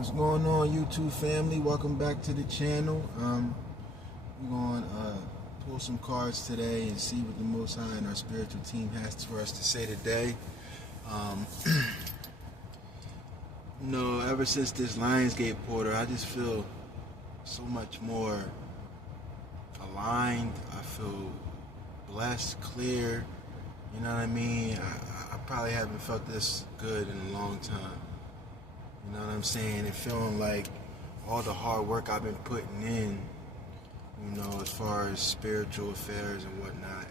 What's going on, YouTube family? Welcome back to the channel. We're going to pull some cards today and see what the Most High and our spiritual team has for us to say today. Ever since this Lionsgate Portal, I just feel so much more aligned. I feel blessed, clear. You know what I mean? I probably haven't felt this good in a long time. You know what I'm saying? And feeling like all the hard work I've been putting in, as far as spiritual affairs and whatnot,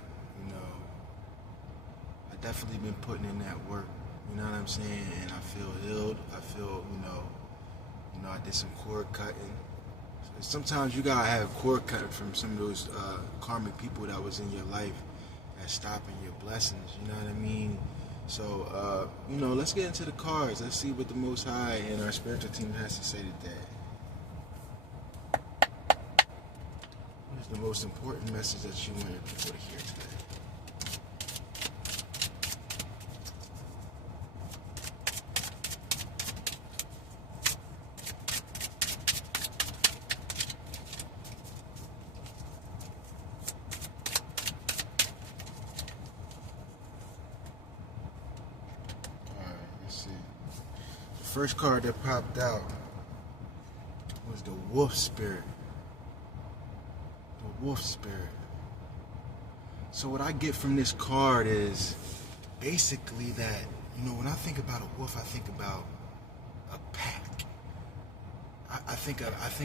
I definitely been putting in that work. You know what I'm saying? And I feel healed. I feel, I did some cord cutting. Sometimes you gotta have cord cutting from some of those karmic people that was in your life that's stopping your blessings. You know what I mean? So, let's get into the cards. Let's see what the Most High and our spiritual team has to say today. What is the most important message that you want people to hear today? First card that popped out was the Wolf Spirit. The Wolf Spirit. So what I get from this card is basically that, when I think about a wolf, I think about a pack. I think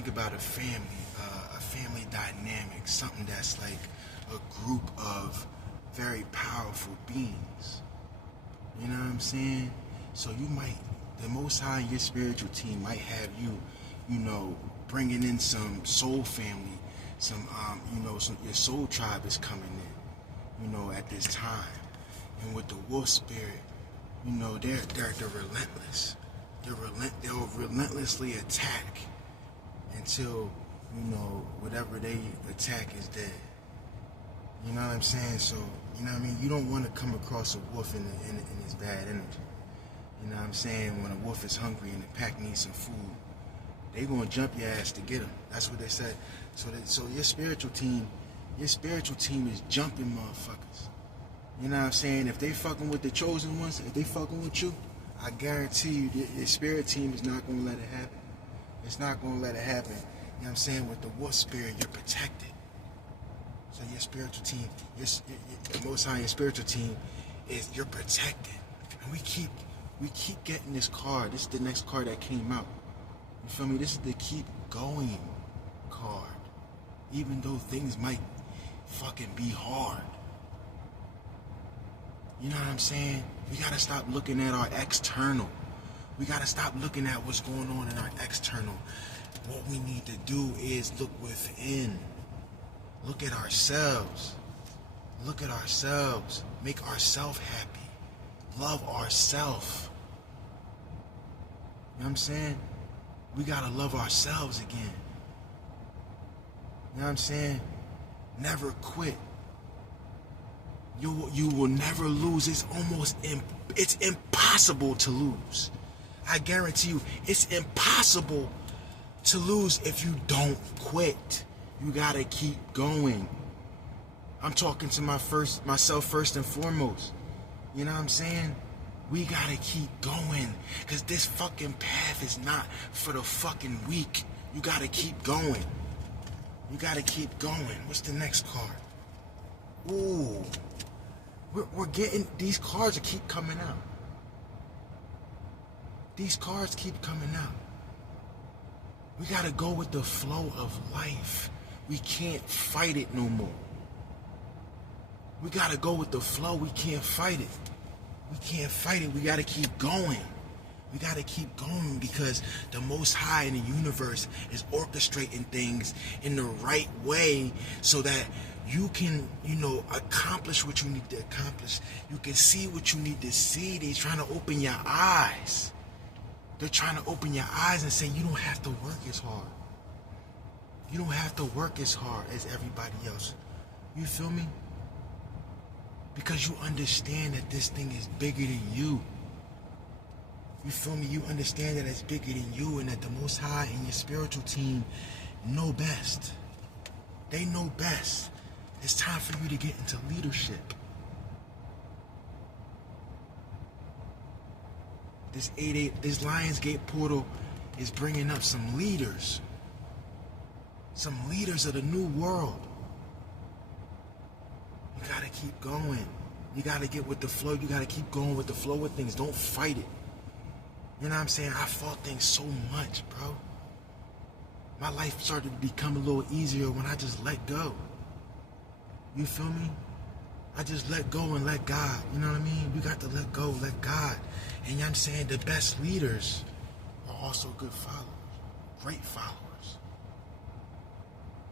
about a family dynamic, something that's like a group of very powerful beings. You know what I'm saying? So the Most High and your spiritual team might have you, bringing in some soul family, your soul tribe is coming in, at this time. And with the wolf spirit, they're relentless. They'll relentlessly attack until, whatever they attack is dead. You know what I'm saying? So, you don't want to come across a wolf in his bad energy. You know what I'm saying? When a wolf is hungry and the pack needs some food, they gonna jump your ass to get them. That's what they said. So your spiritual team is jumping motherfuckers. You know what I'm saying? If they fucking with the chosen ones, if they fucking with you, I guarantee you, your spirit team is not gonna let it happen. It's not gonna let it happen. You know what I'm saying? With the wolf spirit, you're protected. So your spiritual team, the Most High, your spiritual team, you're protected. And we keep getting this card. This is the next card that came out. You feel me? This is the keep going card. Even though things might fucking be hard. You know what I'm saying? We gotta stop looking at our external. We gotta stop looking at what's going on in our external. What we need to do is look within. Look at ourselves. Look at ourselves. Make ourselves happy. Love ourselves. You know what I'm saying? We gotta love ourselves again. You know what I'm saying? Never quit. You will never lose. It's impossible to lose. I guarantee you, it's impossible to lose if you don't quit. You gotta keep going. I'm talking to myself first and foremost. You know what I'm saying? We gotta keep going. Because this fucking path is not for the fucking weak. You gotta keep going. You gotta keep going. What's the next card? Ooh. We're getting, these cards keep coming out. These cards keep coming out. We gotta go with the flow of life. We can't fight it no more. We gotta go with the flow. We can't fight it. We can't fight it. We gotta keep going. We gotta keep going because the Most High in the universe is orchestrating things in the right way so that you can, accomplish what you need to accomplish. You can see what you need to see. They're trying to open your eyes. They're trying to open your eyes and say you don't have to work as hard. You don't have to work as hard as everybody else. You feel me? Because you understand that this thing is bigger than you. You feel me? You understand that it's bigger than you and that the Most High and your spiritual team know best. They know best. It's time for you to get into leadership. This Lionsgate portal is bringing up some leaders. Some leaders of the new world. You gotta keep going. You gotta get with the flow. You gotta keep going with the flow of things. Don't fight it. You know what I'm saying? I fought things so much, bro. My life started to become a little easier when I just let go. You feel me? I just let go and let God. You know what I mean? We got to let go, let God. And you know what I'm saying? The best leaders are also good followers. Great followers.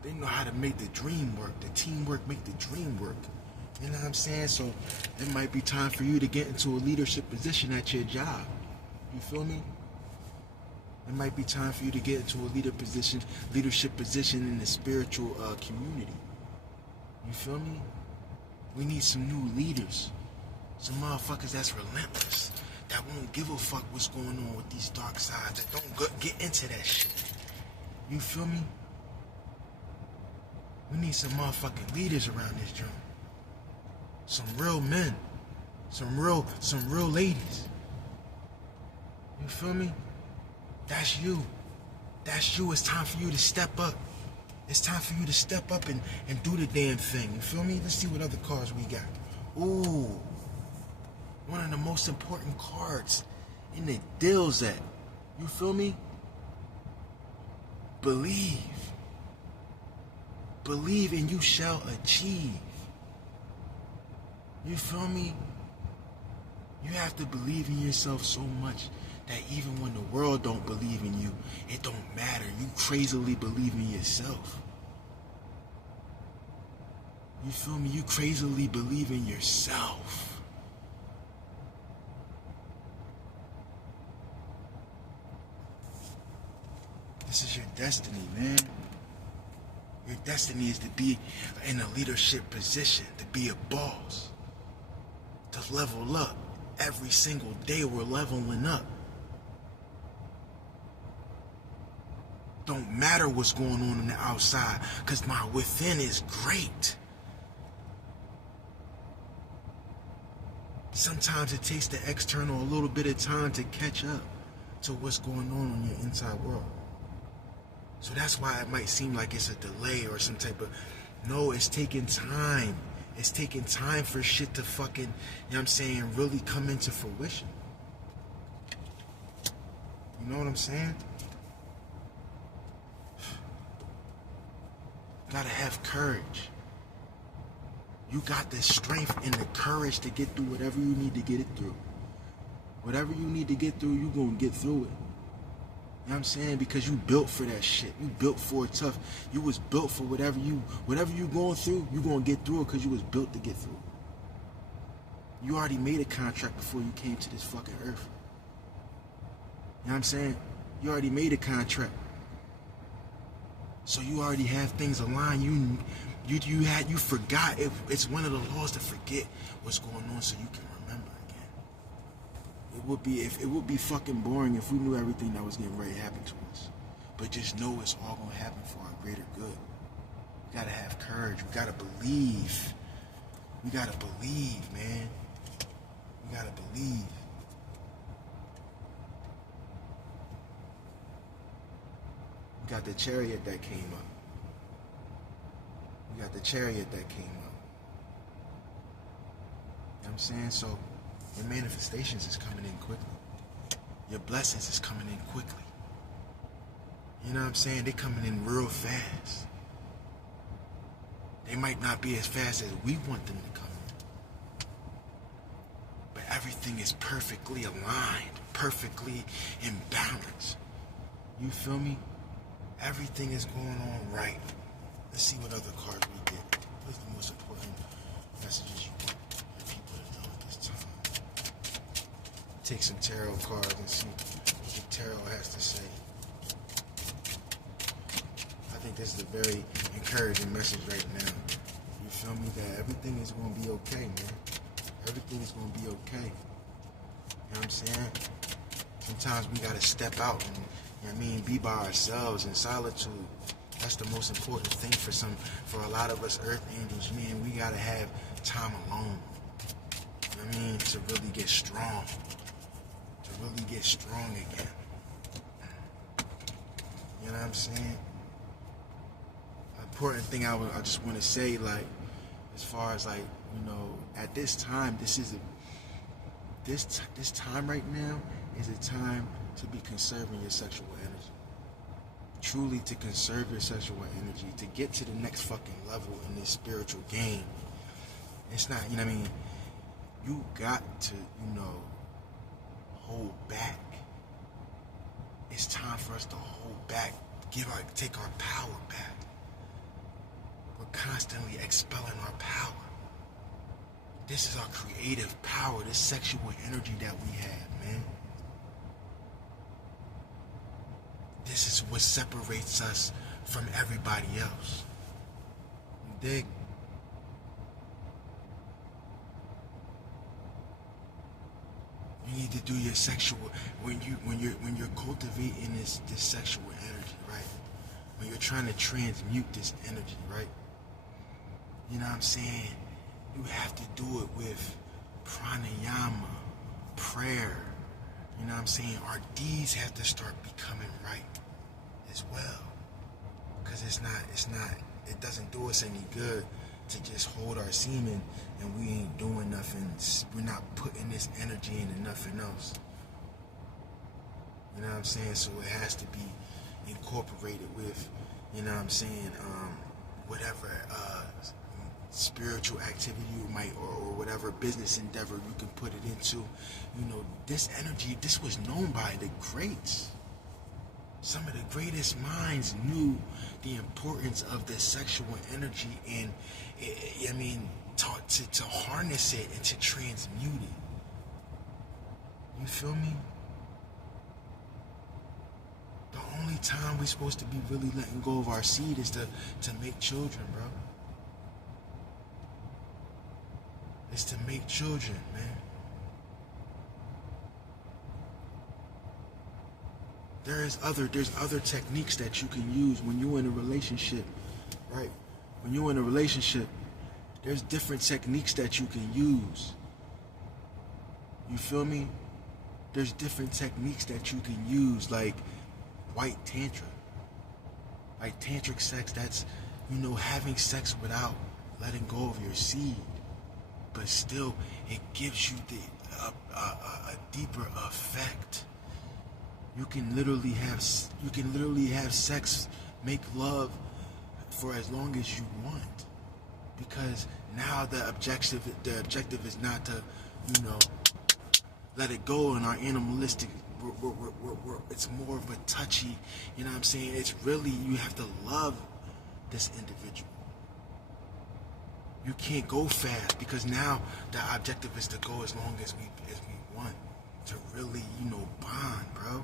They know how to make the dream work. The teamwork make the dream work. You know what I'm saying? So it might be time for you to get into a leadership position at your job. You feel me? It might be time for you to get into a leadership position in the spiritual community. You feel me? We need some new leaders. Some motherfuckers that's relentless. That won't give a fuck what's going on with these dark sides. That don't get into that shit. You feel me? We need some motherfucking leaders around this joint. Some real men. Some real ladies. You feel me? That's you. That's you. It's time for you to step up. It's time for you to step up and do the damn thing. You feel me? Let's see what other cards we got. Ooh. One of the most important cards in the deal set. You feel me? Believe. Believe and you shall achieve. You feel me? You have to believe in yourself so much that even when the world don't believe in you, it don't matter. You crazily believe in yourself. You feel me? You crazily believe in yourself. This is your destiny, man. Your destiny is to be in a leadership position, to be a boss, to level up. Every single day we're leveling up. Don't matter what's going on the outside, because my within is great. Sometimes it takes the external a little bit of time to catch up to what's going on in your inside world. So that's why it might seem like it's a delay or some type of... No, it's taking time. It's taking time for shit to fucking, you know what I'm saying, really come into fruition. You know what I'm saying? You gotta have courage. You got the strength and the courage to get through whatever you need to get it through. Whatever you need to get through, you gonna get through it. You know what I'm saying? Because you built for that shit. You built for it tough. You was built for whatever you going through, you gonna get through it because you was built to get through it. You already made a contract before you came to this fucking earth. You know what I'm saying? You already made a contract. So you already have things aligned. You forgot. It's one of the laws to forget what's going on so you can remember again. It would be fucking boring if we knew everything that was getting ready to happen to us. But just know it's all gonna happen for our greater good. We gotta have courage. We gotta believe. We gotta believe, man. We gotta believe. We got the Chariot that came up. We got the Chariot that came up. You know what I'm saying? So your manifestations is coming in quickly. Your blessings is coming in quickly. You know what I'm saying? They're coming in real fast. They might not be as fast as we want them to come in. But everything is perfectly aligned, perfectly in balance. You feel me? Everything is going on right. Let's see what other cards we get. What's the most important messages you want your people to know at this time? Take some tarot cards and see what the tarot has to say. I think this is a very encouraging message right now. You feel me? That everything is going to be okay, man. Everything is going to be okay. You know what I'm saying? Sometimes we gotta step out and, you know what I mean, be by ourselves in solitude. That's the most important thing for a lot of us Earth Angels, man. We gotta have time alone. You know what I mean? To really get strong. To really get strong again. You know what I'm saying? Important thing I just want to say, like, as far as, like, you know, at this time, this time right now is a time to be conserving your sexual energy. Truly to conserve your sexual energy, to get to the next fucking level in this spiritual game. It's not, you know what I mean? You got to, you know, hold back. It's time for us to hold back, take our power back. We're constantly expelling our power. This is our creative power, this sexual energy that we have, man. This is what separates us from everybody else. You dig? You need to do your sexual when you're cultivating this sexual energy, right? When you're trying to transmute this energy, right? You know what I'm saying? You have to do it with pranayama, prayer. You know what I'm saying? Our deeds have to start becoming right as well. Because it doesn't do us any good to just hold our semen and we ain't doing nothing. We're not putting this energy into nothing else. You know what I'm saying? So it has to be incorporated with, you know what I'm saying, whatever spiritual activity you might, or whatever business endeavor you can put it into. You know, this energy, this was known by the greats. Some of the greatest minds knew the importance of this sexual energy and, I mean, taught to harness it and to transmute it. You feel me? The only time we're supposed to be really letting go of our seed is to make children, bro. It's to make children, man. There's other techniques that you can use when you're in a relationship, right? When you're in a relationship, there's different techniques that you can use. You feel me? There's different techniques that you can use, like white tantra. Like tantric sex, that's, you know, having sex without letting go of your seed. But still, it gives you a deeper effect. You can literally have sex, make love for as long as you want, because now the objective is not to, you know, let it go in our animalistic. It's more of a touchy, you know what I'm saying? It's really, you have to love this individual. You can't go fast, because now the objective is to go as long as we want, to really, you know, bond, bro.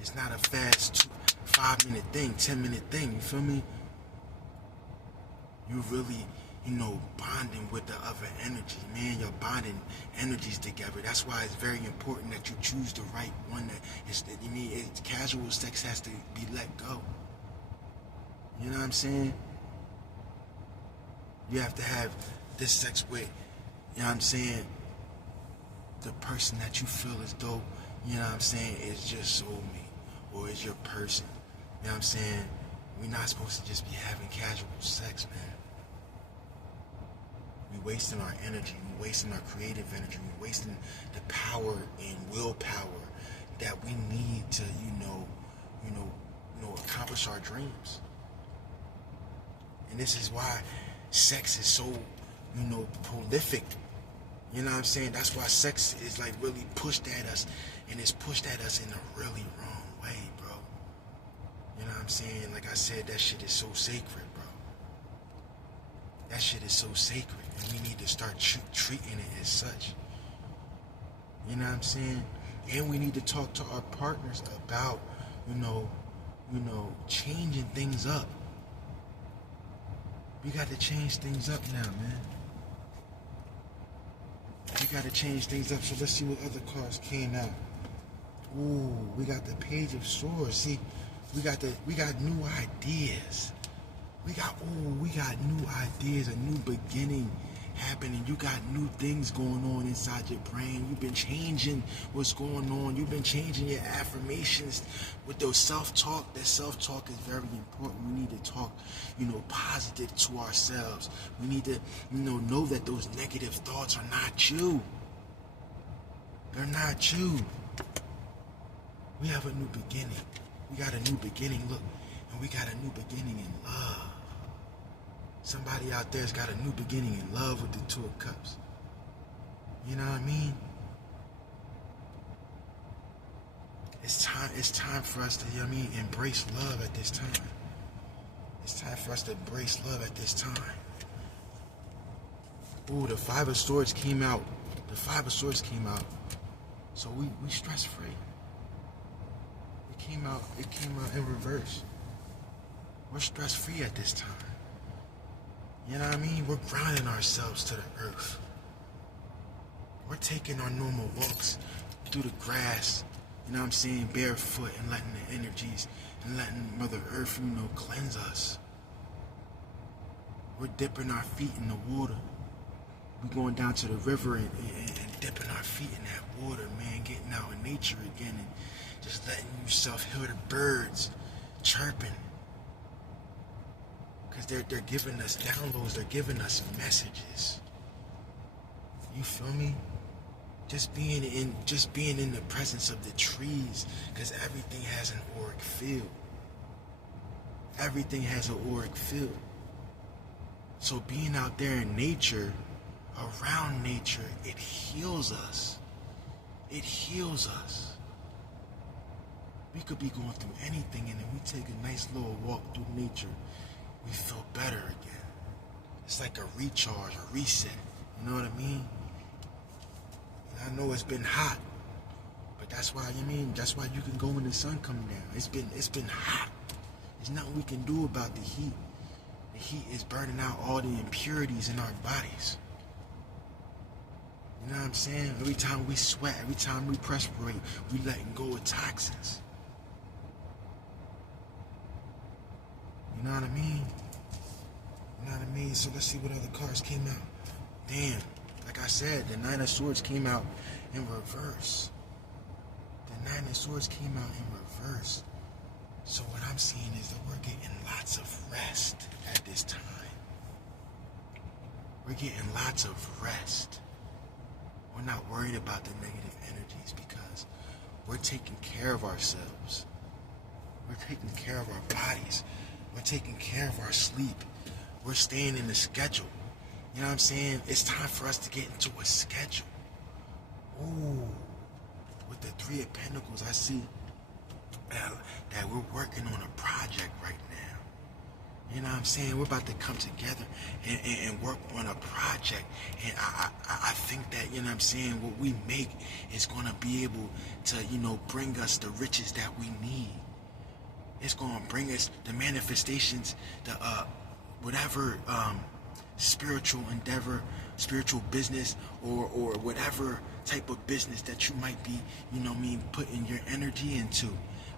It's not a fast 5-minute thing, 10-minute thing, you feel me? You really, you know, bonding with the other energy, man. You're bonding energies together. That's why it's very important that you choose the right one. Casual sex has to be let go. You know what I'm saying? You have to have this sex with, you know what I'm saying, the person that you feel as though, you know what I'm saying, is your soulmate, or is your person. You know what I'm saying? We're not supposed to just be having casual sex, man. We're wasting our energy, we're wasting our creative energy, we're wasting the power and willpower that we need to, you know, accomplish our dreams. And this is why sex is so, you know, prolific. You know what I'm saying? That's why sex is like really pushed at us, and it's pushed at us in a really wrong way, bro. You know what I'm saying? Like I said, that shit is so sacred, bro. That shit is so sacred, and we need to start treating it as such. You know what I'm saying? And we need to talk to our partners about, you know, changing things up. We got to change things up now, man. We got to change things up. So let's see what other cards came out. Ooh, we got the Page of Swords. See, we got new ideas. We got new ideas, a new beginning happening. You got new things going on inside your brain. You've been changing what's going on. You've been changing your affirmations with those self-talk. That self-talk is very important. We need to talk, positive to ourselves. We need to, know that those negative thoughts are not you. They're not you. We have a new beginning. We got a new beginning. Look, and we got a new beginning in love. Somebody out there's got a new beginning in love with the Two of Cups. You know what I mean? It's time for us to, embrace love at this time. It's time for us to embrace love at this time. Ooh, the Five of Swords came out. The Five of Swords came out. So we stress free. It came out in reverse. We're stress free at this time. You know what I mean? We're grounding ourselves to the earth. We're taking our normal walks through the grass, barefoot, and letting the energies and letting Mother Earth, cleanse us. We're dipping our feet in the water. We're going down to the river and dipping our feet in that water, man, getting out in nature again and just letting yourself hear the birds chirping. Because they're giving us downloads, they're giving us messages. You feel me? Just being in the presence of the trees, because everything has an auric field. Everything has an auric field. So being out there in nature, around nature, it heals us. It heals us. We could be going through anything, and then we take a nice little walk through nature. We feel better again. It's like a recharge, a reset. You know what I mean? And I know it's been hot, but that's why that's why you can go when the sun comes down. It's been hot. There's nothing we can do about the heat. The heat is burning out all the impurities in our bodies. You know what I'm saying? Every time we sweat, every time we perspirate, we letting go of toxins. You know what I mean? You know what I mean? So let's see what other cards came out. Damn. Like I said, the Nine of Swords came out in reverse. The Nine of Swords came out in reverse. So what I'm seeing is that we're getting lots of rest at this time. We're getting lots of rest. We're not worried about the negative energies because we're taking care of ourselves. We're taking care of our bodies. We're taking care of our sleep. We're staying in the schedule. You know what I'm saying? It's time for us to get into a schedule. Ooh. With the Three of Pentacles, I see that we're working on a project right now. You know what I'm saying? We're about to come together and work on a project. And I think that, you know what I'm saying, what we make is going to be able to, bring us the riches that we need. It's going to bring us the manifestations, the whatever spiritual endeavor, spiritual business, or whatever type of business that you might be, putting your energy into.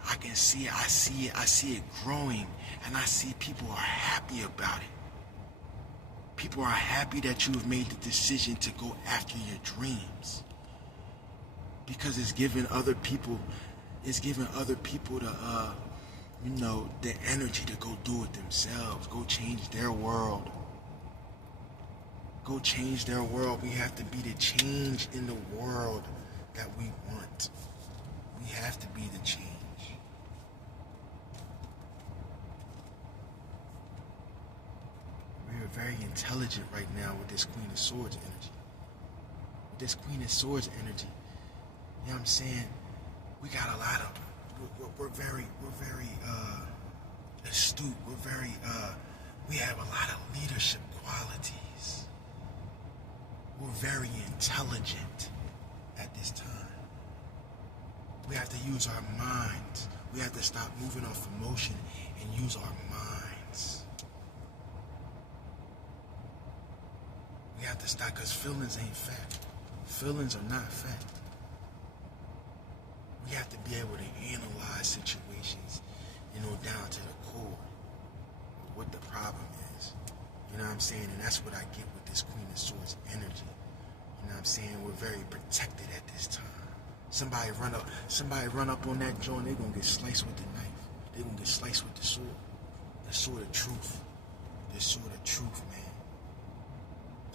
I can see it, I see it growing, and I see people are happy about it. People are happy that you have made the decision to go after your dreams. Because it's giving other people the energy to go do it themselves, go change their world. Go change their world. We have to be the change in the world that we want. We have to be the change. We are very intelligent right now with this Queen of Swords energy. With this Queen of Swords energy, you know what I'm saying? We got a lot of, we're very astute. We have a lot of leadership qualities. We're very intelligent at this time. We have to use our minds. We have to stop moving off emotion and use our minds. We have to stop, because feelings ain't fact. Feelings are not fact. We have to be able to analyze situations, down to the core of what the problem is. You know what I'm saying? And that's what I get with this Queen of Swords energy. You know what I'm saying? We're very protected at this time. Somebody run up on that joint, they're gonna get sliced with the knife. They're gonna get sliced with the sword. The sword of truth. The sword of truth, man.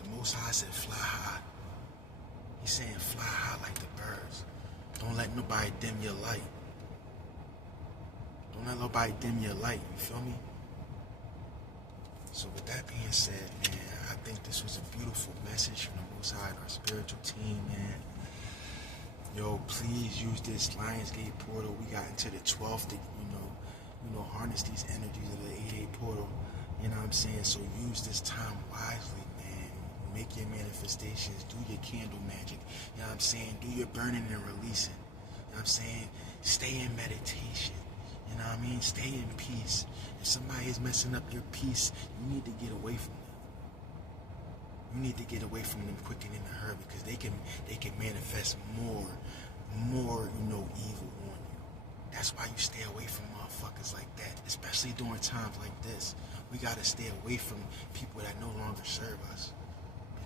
The Most High said fly high. He's saying fly high like the birds. Don't let nobody dim your light. Don't let nobody dim your light, you feel me? So with that being said, man, I think this was a beautiful message from the Most High and our spiritual team, man. Yo, please use this Lionsgate portal. We got into the 12th to, harness these energies of the 8-8 portal. You know what I'm saying? So use this time wisely, man. Make your manifestations. Do your candle magic. You know what I'm saying? Do your burning and releasing. You know what I'm saying? Stay in meditation. You know what I mean? Stay in peace. If somebody is messing up your peace, you need to get away from them. You need to get away from them quick and in a hurry, because they can manifest more, evil on you. That's why you stay away from motherfuckers like that, especially during times like this. We gotta stay away from people that no longer serve us,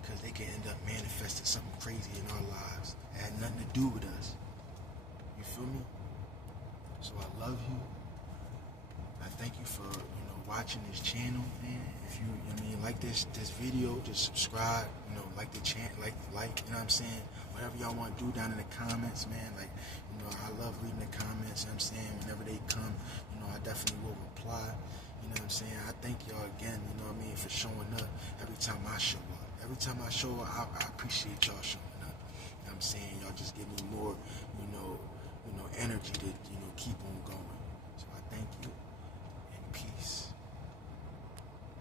because they can end up manifesting something crazy in our lives that had nothing to do with us. You feel me? So I love you. I thank you for watching this channel, man. If you like this video, just subscribe. Like the channel, like you know what I'm saying. Whatever y'all want to do down in the comments, man. Like I love reading the comments. You know what I'm saying, whenever they come, I definitely will reply. You know what I'm saying. I thank y'all again. You know what I mean, for showing up every time I show up. Every time I show up, I appreciate y'all showing up. You know what I'm saying. Y'all just give me more, energy to keep